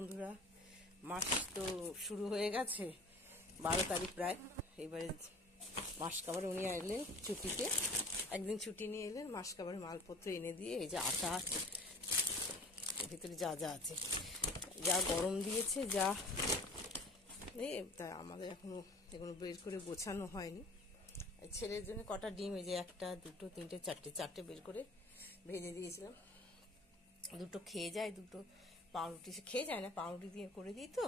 বন্ধুরা, মাস তো শুরু হয়ে গেছে, 12 তারিখ প্রায়। এবারে মাস কাবার উনি এলেন ছুটিতে, একদিন ছুটি নিয়ে এলেন, মাস কাবারের মালপত্র এনে দিয়ে এই যে আটা, ভিতরে যা যা আছে, যা গরম দিয়েছে, যা তা আমাদের এখনো বের করে গোছানো হয়নি। ছেলের জন্য কটা ডিম, এই যে 1, 2, 3, 4টে বের করে ভেজে দিয়েছিলাম। দুটো খেয়ে যায়, দুটো পাউরুটি সে খেয়ে যায় না, পাউরুটি দিয়ে করে দিই তো।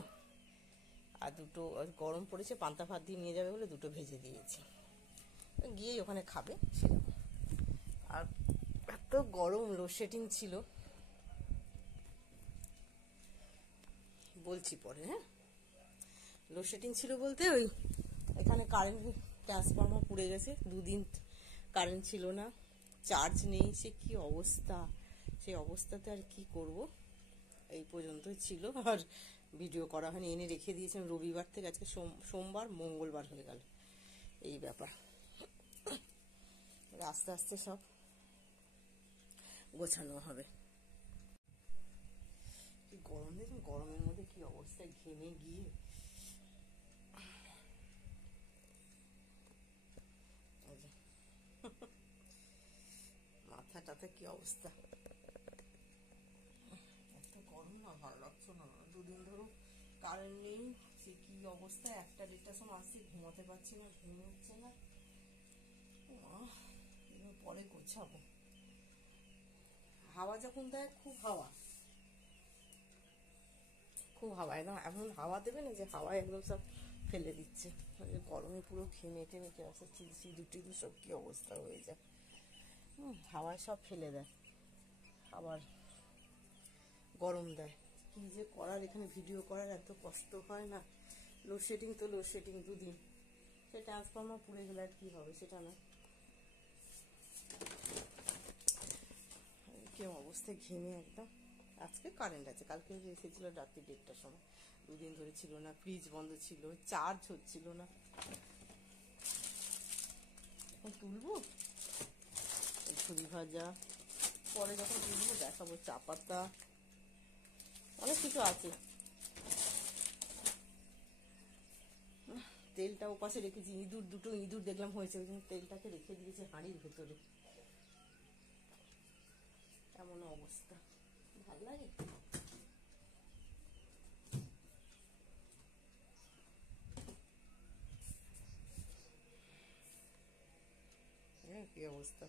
আর দুটো গরম পড়েছে, পান্তা ভাত দিয়ে নিয়ে যাবে বলে দুটো ভেজে দিয়েছি, গিয়েই ওখানে খাবে সেরকম। আর এত গরম, লোডশেডিং ছিল, বলছি পরে। হ্যাঁ, লোডশেডিং ছিল বলতে ওই এখানে কারেন্ট ট্রান্সফর্মার পুড়ে গেছে, 2 দিন কারেন্ট ছিল না, চার্জ নেই, সে কি অবস্থা। সেই অবস্থাতে আর কি করব, এই পর্যন্তই ছিল। আর ভিডিও করা হয়নি, এনে রেখে দিয়েছিলাম রবিবার থেকে, আজকে সোমবার, মঙ্গলবার হয়ে গেল। এই ব্যাপার, আস্তে আস্তে সব গোছানো হবে। গরম দেখুন, গরমের মধ্যে কি অবস্থা, ঘেমে গিয়ে মাথা টাথা কি অবস্থা। এত গরম না, ভালো লাগছে না। 2 দিন ধরো কারেন্ট নেই, সে কি অবস্থা। 1টা 1:30টার সময় আসছি, ঘুমাতে পারছি না, ঘুম হচ্ছে না। পরে গোছাবো। হাওয়া যখন দেয়, খুব হাওয়া একদম এমন হাওয়া দেবে না যে হাওয়া একদম সব ফেলে দিচ্ছে। গরমে পুরো ঘেমে টেমে কি অবস্থা, সিঁদুর টিঁদুর সব কি অবস্থা হয়ে যায়। হাওয়ায় সব ফেলে দেয়, আবার গরম দেয়। কি যে করার, এখানে ভিডিও করার এত কষ্ট হয় না। লোডশেডিং তো লোডশেডিং 2 দিন, সে ট্রান্সফর্মার পুড়ে গেলে আর কি হবে সেটা না। কেউ অবস্থায় ঘেমে একদম। আজকে কারেন্ট আছে, কালকে এসেছিল রাত্রি 1:30টার সময়, 2 দিন ধরে ছিল না। ফ্রিজ বন্ধ ছিল, চার্জ হচ্ছিল না। এখন তুলবো ঝুড়ি ভাজা, পরে যখন তুলবো দেখাবো। চা পাতা, অনেক কিছু আছে। তেলটা ওপাশে রেখেছি, দুটো ইঁদুর দেখলাম হয়েছে, ওই জন্য তেলটাকে রেখে দিয়েছি হাঁড়ির ভেতরে। এমন অবস্থা, ভাল লাগে। হ্যাঁ, কি অবস্থা,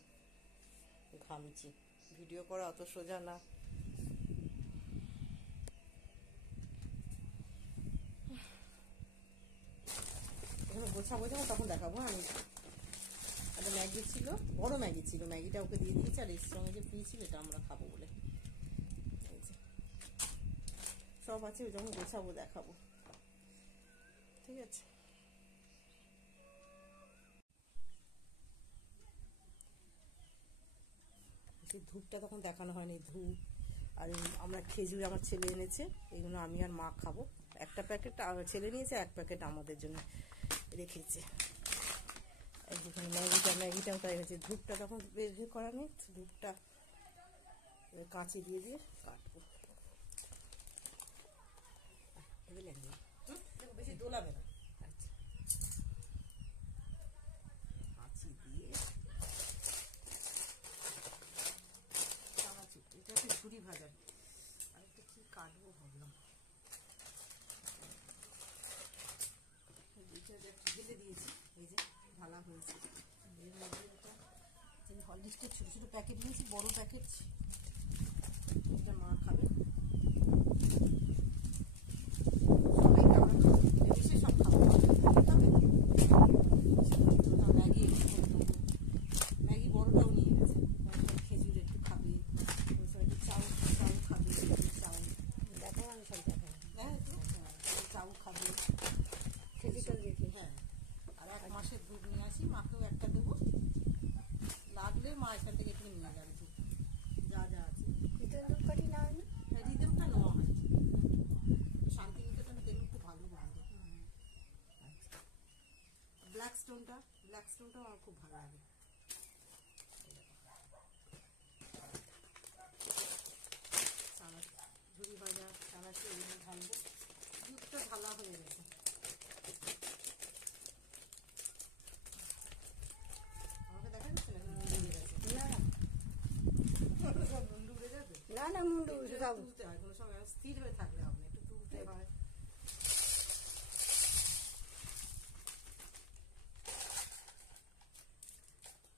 ঘামছি। ভিডিও করা অত সোজা না। গোছাবো যখন তখন দেখাবো। আমি একটা ম্যাগি ছিল, বড় ম্যাগি ছিল, ম্যাগিটা ওকে দিয়ে দিয়েছি। আর এর সঙ্গে যে ফ্রি ছিল এটা আমরা খাবো বলে সব আছে, যখন গোছাবো দেখাবো, ঠিক আছে। ধূপটা তখন দেখানো হয়নি, ধূপ আর আমরা খেজুর আমার ছেলে এনেছে, এগুলো আমি আর মা খাবো। একটা প্যাকেট ছেলে নিয়েছে, 1 প্যাকেট আমাদের জন্য রেখেছে। যেখানে ম্যাগিটাও তাই হয়েছে। ধূপটা তখন বের করা নেই, ধূপটা কাঁচি দিয়ে দিয়ে কাটবো। বেশি দোলাবে না, আচ্ছা কাঁচি দিয়ে। এটা হচ্ছে ঝুড়ি ভাজা, আর একটা কি কাটবো ভাবলাম, ঢেলে দিয়েছি, এই যে ঢালা হয়েছে। এর মধ্যে একটা হরলিক্সের ছোটো ছোটো প্যাকেট নিয়েছি, বড় প্যাকেট, এটা মা খাবে, সব খাবো। ম্যাগি ম্যাগি বড়টাও নিয়ে গেছে, খেজুর একটু খাবে, চাউ খাবে, চাউ দেখো, আমি সব দেখো। হ্যাঁ, চাউ খাবে, খেজুরটা দেখি। হ্যাঁ, আর 1 মাসের দুধ নিয়ে আসি, মাকেও একটা দেবো, লাগলে মা এখান থেকে একটু নিয়ে যাবে। যা যা আছে ধূপকাঠি নেওয়া হয় না, রিদেমটা নেওয়া হয়। শান্তিনিকেতনে দেখুন খুব ভালো বানাবে। ব্ল্যাক স্টোনটাও আমার খুব ভালো লাগে। ঝুড়ি ভাজা, আছে এগুলো ঢালবো। দুধটা ঢালা হয়ে গেছে। আমাকে দেখা যাচ্ছে না মুন্ডু উড়ে যাবে। না না মুন্ডু সব তুলতে হয়, কোনো সময় স্থির হয়ে থাকলে হবে না, একটু তুলতে হয়।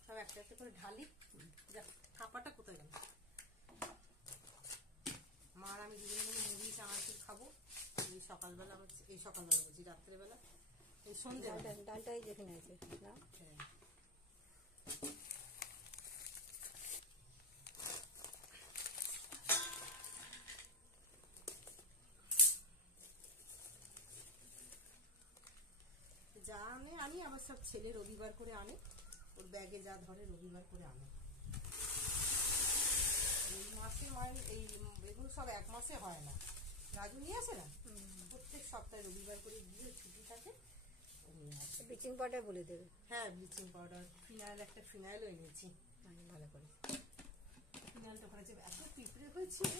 সব একটা একটা করে ঢালি। কাপাটা কোথায় গেল? মা আর আমি দুজনে মিলে মুড়ি চানাচুর খাবো। এই সকালবেলা হচ্ছে, এই সকালবেলা বলছি, রাত্রেবেলা, এই সন্ধ্যে ডালটাই যেখানে আছে না। হ্যাঁ, যা আনে আনি, আবার সব ছেলে রবিবার করে আনে, ওর ব্যাগে যা ধরে রবিবার করে আনে। এই মাসে মায়ের এই এগুলো সব এক মাসে হয় না। রাজু নিয়ে আসে না, প্রত্যেক সপ্তাহে রবিবার করে গিয়ে ছুটি থাকে, ও নিয়ে আসে। ব্লিচিং পাউডার বলে দেবে। হ্যাঁ, ব্লিচিং পাউডার, ফিনাইল, একটা ফিনাইলও এনেছি। ভালো করে ফিনাইলটা করেছে, এত পিঁপড়ে হয়েছিল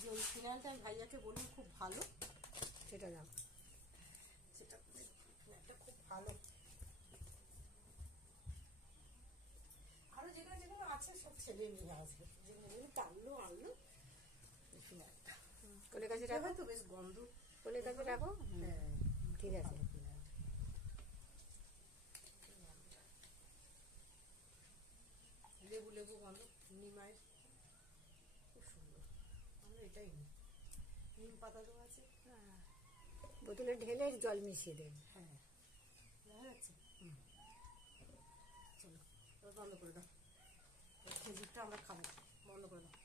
যে ওই ফিনাইলটা আমি ভাইয়াকে বললাম খুব ভালো, সেটা দাও। সেটা ফিনাইলটা খুব ভালো। আরো যেগুলো যেগুলো আছে সব ছেলে নিয়ে আসবে, যেগুলো টানলো আনলো। ফিনাইলটা কোলের কাছে রাখো, তো বেশ গন্ধ। কোলের কাছে রাখো। হ্যাঁ, ঠিক আছে। লেবু লেবু গন্ধ, নিমায়ের খুব সুন্দর। আমরা এটাই নিই, নিম পাতা দেওয়া আছে। বোতলে ঢেলে জল মিশিয়ে দেবে। হ্যাঁ, দেখা যাচ্ছে। চলো, এবার বন্ধ করে দাও। খেজুরটা আমরা খাবো, বন্ধ করে দাও।